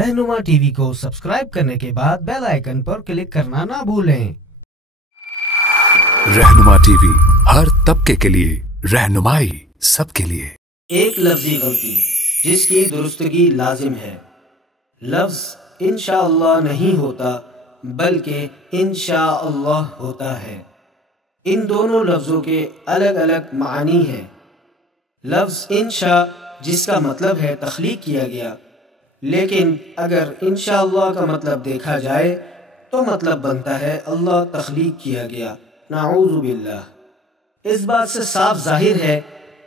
रहनुमा टीवी को सब्सक्राइब करने के बाद बेल आइकन पर क्लिक करना ना भूलें। रहनुमा टीवी हर तबके के लिए, रहनुमाई सबके लिए। एक लफ्जी गलती जिसकी दुरुस्तगी लाजिम है। लफ्ज इंशाअल्लाह नहीं होता बल्कि इंशाअल्लाह होता है। इन दोनों लफ्जों के अलग अलग मानी हैं। लफ्ज इंशा जिसका मतलब है तख्लीक किया गया, लेकिन अगर इंशाअल्लाह का मतलब देखा जाए तो मतलब बनता है अल्लाह तख्लीक किया गया। नाऊज़ु बिल्लाह। इस बात से साफ जाहिर है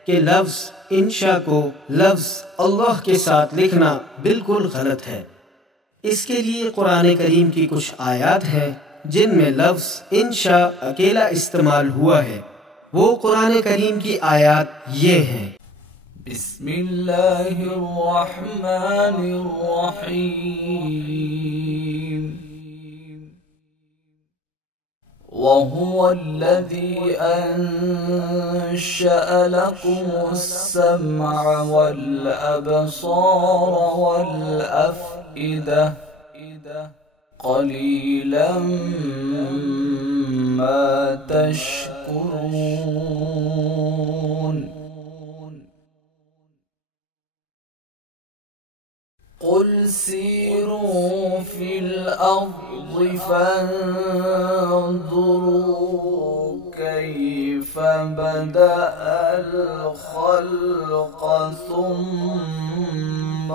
कि लफ्ज इंशा को लफ्ज अल्लाह के साथ लिखना बिल्कुल गलत है। इसके लिए कुरान करीम की कुछ आयत हैं जिनमें लफ्ज इंशा अकेला इस्तेमाल हुआ है। वो कुरान करीम की आयत ये हैं। बिस्मिल्लाहिर्रहमानिर्रहीम। वहुवल्लज़ी अंशअ लकुमुस्समअ वल अबसार वल अफ़इदा क़लीलन मा तशकुरून। क़ुल सीरू फ़िल अर्ज़ि फ़न्ज़ुरू कैफ़ बदअल ख़ल्क़ ثم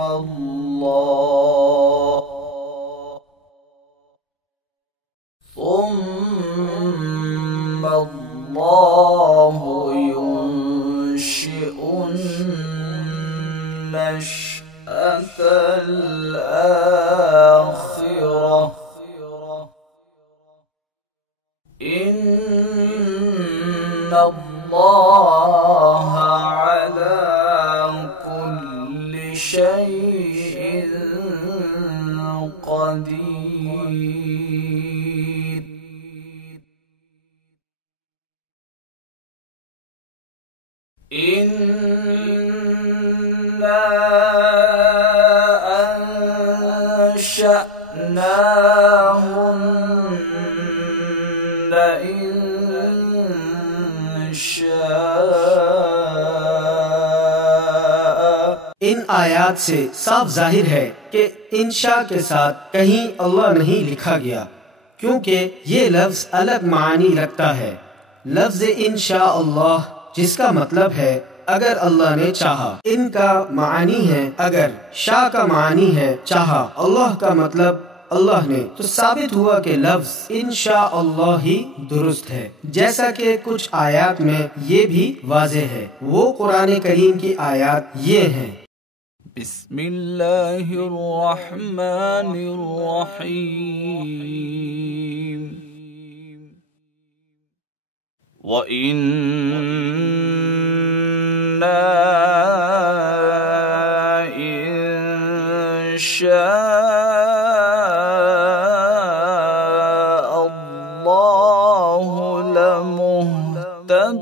الله ينشئ النشأة الآخرة إن الله على كل شيء قدير। إنا أنشأناهن إنشاء। इन आयात से साफ जाहिर है कि इंशा के साथ कहीं अल्लाह नहीं लिखा गया, क्योंकि ये लफ्ज अलग मानी रखता है। लफ्ज इंशा अल्लाह जिसका मतलब है अगर अल्लाह ने चाहा। इनका मानी है अगर, शाह का मानी है चाहा, अल्लाह का मतलब अल्लाह ने, तो साबित हुआ कि लफ्ज इंशा अल्लाह ही दुरुस्त है। जैसा कि कुछ आयत में ये भी वाज़ेह है। वो कुरान करीम की आयत ये हैं। बिस्मिल्लाहिर्रहमानिर्रहीम। वइन्ना इंशाअल्लाहु लमुहतदून।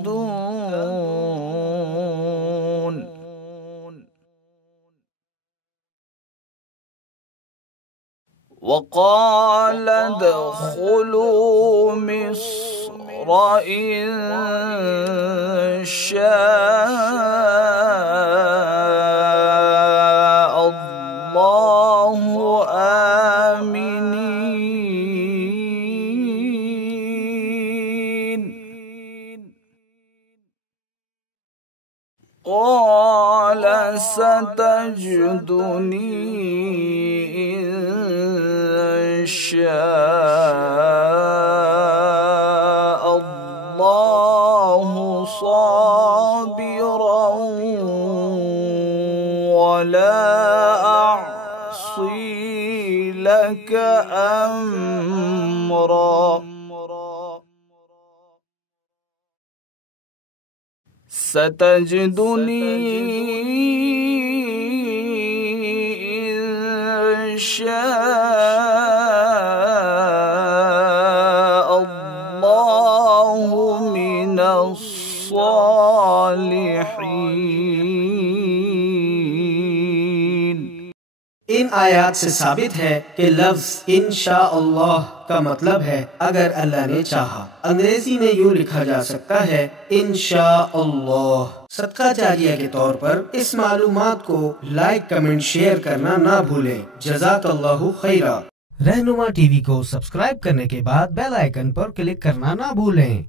वक़ाल उद्ख़ुलू मिस्र إن شاء الله آمنين قال ستجدني إن شاء الله صابرا ولا أعصي لك أمرا ستجدني إن شاء الله من الصالحين। इन इन आयात से साबित है कि लफ्ज इंशाअल्लाह का मतलब है अगर अल्लाह ने चाहा। अंग्रेजी में यूँ लिखा जा सकता है इंशाअल्लाह। सदका जारिया के तौर पर इस मालूमात को लाइक, कमेंट, शेयर करना ना भूलें। जज़ाकल्लाहु खैरा। रहनुमा टीवी को सब्सक्राइब करने के बाद बेल आइकन पर क्लिक करना ना भूलें।